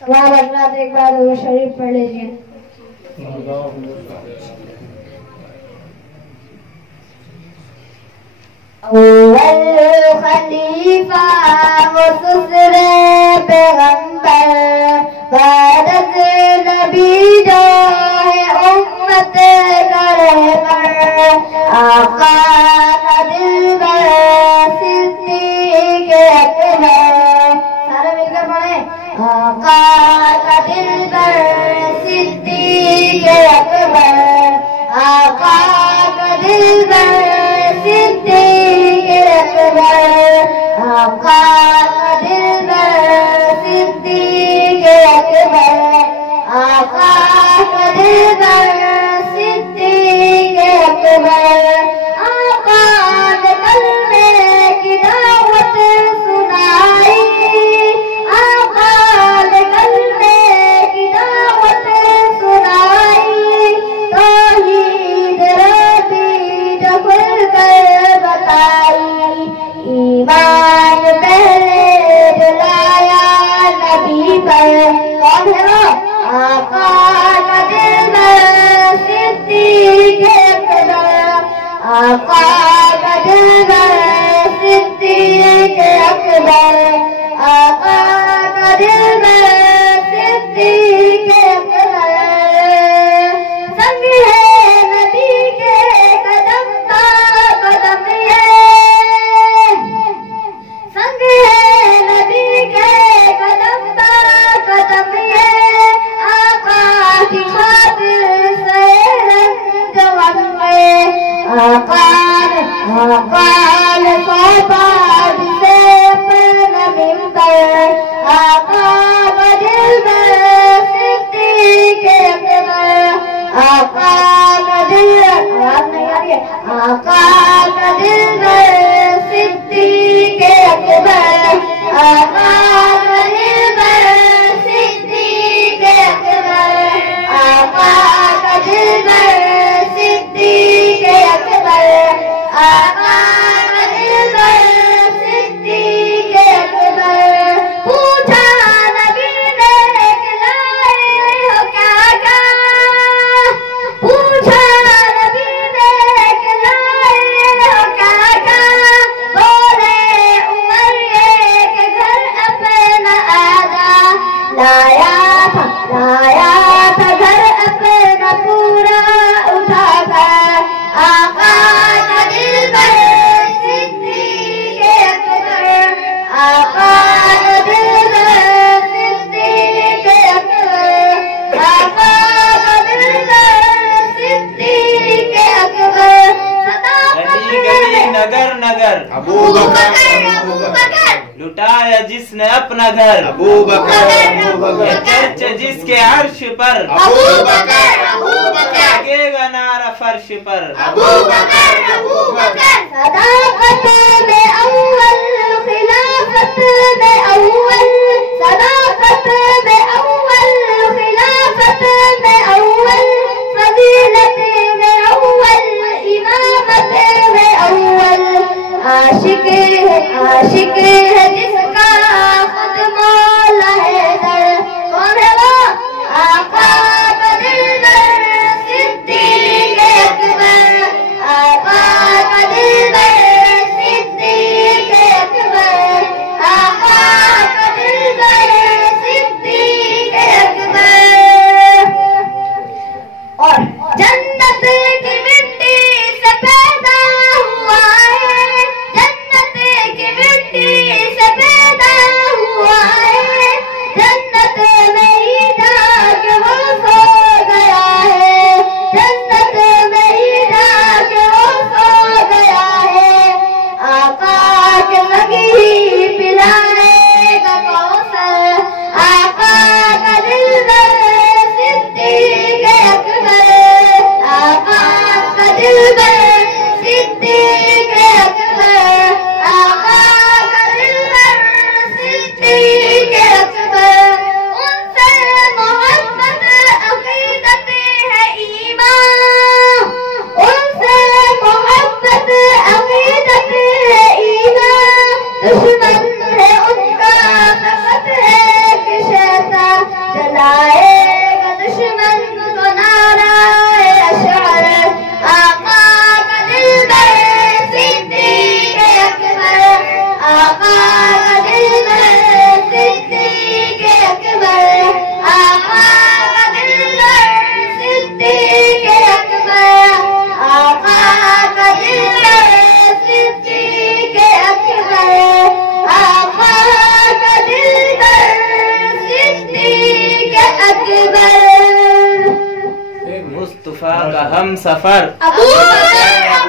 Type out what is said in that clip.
सवाल हजरात एक बार वो शरीफ पढ़ लीजिए। अव्वल खलीफा वो दूसरे पैगंबर भारत नबी जो है उम्मत का रहबर आका का दिलबर सिद्दीक़ अकबर। सारे मिलकर पढ़े। आका का दिलबर सिद्दीक़ अकबर आका का दिलबर सिद्दीक़ अकबर आका का दिलबर सिद्दीक़ अकबर आका का दिलबर सिद्दीक़ अकबर। आका ने कलमे की दावत सुनाई आका ने कलमे की दावत सुनाई तौहीद रबी जो खुलकर बताई ईमान पहले जलाया नबी पर। कौन है वो? आका का दिलबर सिद्दीक़ अकबर आका का दिलबर सिद्दीक़ अकबर आका का दिलबर सिद्दीक़ अकबर। संग है नबी के कदम बा कदम ये संग है नबी के कदम बा कदम ये आका की खातिर से रंजवन में आका ने सौपाद से अपना मिंबर आका का दिलबर सिद्दीक़ अकबर आका का दिलबर आवाज नहीं आ रही है आका का दिलबर सिद्दीक़ अकबर आका का दिलबर सिद्दीक़ अकबर आका का दिलबर सिद्दीक़ अकबर आका का दिलबर सिद्दीक़ अकबर। पूछा नबी ने कि लाए हो क्या क्या पूछा नबी ने कि लाए हो क्या क्या बोले उमर ये के घर अपना आजा लाया था घर अपना पूरा उठाकर आका का दिलबर सिद्दीक़ अकबर आका का दिलबर सिद्दीक़ अकबर आका का दिलबर सिद्दीक़ अकबर। गली गली नगर नगर अबू बकर लुटाया जिसने अपना घर अबू बकर ये चर्च जिसके अर्श पर अबू बकर लगेगा नारा फर्श पर अबू बकर सदाकत में अव्वल खिलाफत में अव्वल सदाकत में अव्वल खिलाफत में अव्वल फजीलत में अव्वल इमामत में अव्वल आशिक है जिसका खुद मौला हैदर। कौन है वो? आका का दिलबर सिद्दीक़ अकबर आका का दिलबर सिद्दीक़ अकबर आका का दिलबर सिद्दीक़ अकबर। और जन्नत की मिट्टी से पैदा हुआ है जन्नत की मिट्टी से मुस्तफा का हम सफर। अबू बकर